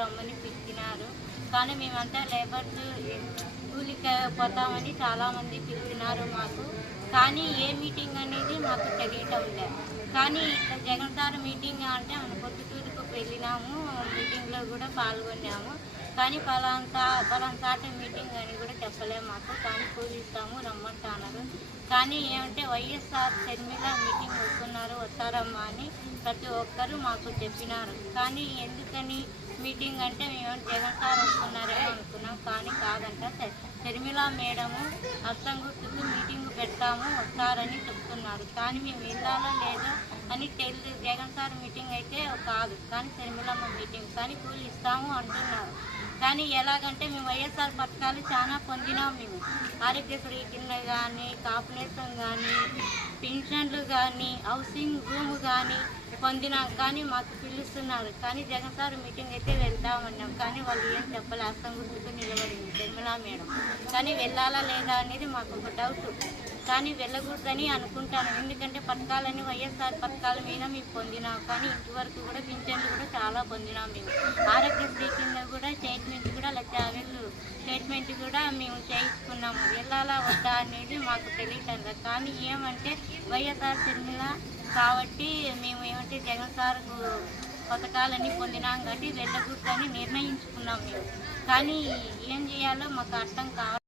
రమ్మని పిలిచినారు. కానీ మేమంతా లేబర్స్ కూలికి పోతామని చాలామంది పిలిచినారు మాకు. కానీ ఏ మీటింగ్ అనేది మాకు తెలియటం లేదు కానీ ఇట్లా జగన్ సార్ మీటింగ్ అంటే మన పొద్దుటూరుకు వెళ్ళినాము. మీటింగ్లో కూడా పాల్గొన్నాము. కానీ పలాంతా పలాంతాట మీటింగ్ అని కూడా చెప్పలేము మాకు. కానీ పూజిస్తాము రమ్మంటున్నారు కానీ ఏమంటే వైఎస్ఆర్ షర్మిల మీటింగ్ వస్తున్నారు వస్తారమ్మా అని ప్రతి ఒక్కరూ మాకు చెప్పినారు. కానీ ఎందుకని మీటింగ్ అంటే మేము జగన్ సార్ వస్తున్నారేమో అనుకున్నాం కానీ కాదంట. శ- షర్మిల మేడము అస్సం గుర్తుకు మీటింగ్ పెడతాము వస్తారని చెప్తున్నారు. కానీ మేము వెళ్ళాలో లేదో అని తెలుసు జగన్ సార్ మీటింగ్ అయితే కాదు. కానీ షర్మిలమ్మ మీటింగ్. కానీ కూలి ఇస్తాము అంటున్నారు. కానీ ఎలాగంటే మేము వైఎస్ఆర్ పథకాలు చాలా పొందినాం మేము. ఆరోగ్యశ్రీ కింద కానీ కాపునేసం కానీ పెన్షన్లు కానీ హౌసింగ్ రూమ్ కానీ పొందినాం కానీ మాకు పిలుస్తున్నారు. కానీ జగన్ సార్ మీటింగ్ అయితే వెళ్తామన్నాం కానీ వాళ్ళు ఏం చెప్పలే? అర్థం గుర్తుకు నిలబడింది. నిర్మలా మేడం. కానీ వెళ్ళాలా లేదా అనేది మాకు ఒక డౌట్ కానీ వెళ్ళకూడదని అనుకుంటాను. ఎందుకంటే పథకాలని వైఎస్ఆర్ పథకాల మీద మేము పొందినాం. కానీ ఇంతవరకు కూడా పింఛన్లు కూడా చాలా పొందినాం మేము. ఆరోగ్యశ్రీ కింద కూడా స్టేట్మెంట్ కూడా లక్ష వేలు స్టేట్మెంట్ కూడా మేము చేయించుకున్నాము. వెళ్ళాలా వద్దా అనేది మాకు తెలియటం కానీ ఏమంటే వైఎస్ఆర్ షర్మిల కాబట్టి మేము ఏమంటే జగన్ సార్కు పథకాలన్నీ పొందినాం కాబట్టి వెళ్ళకూడదని నిర్ణయించుకున్నాం మేము. కానీ ఏం చేయాలో మాకు అర్థం కావాలి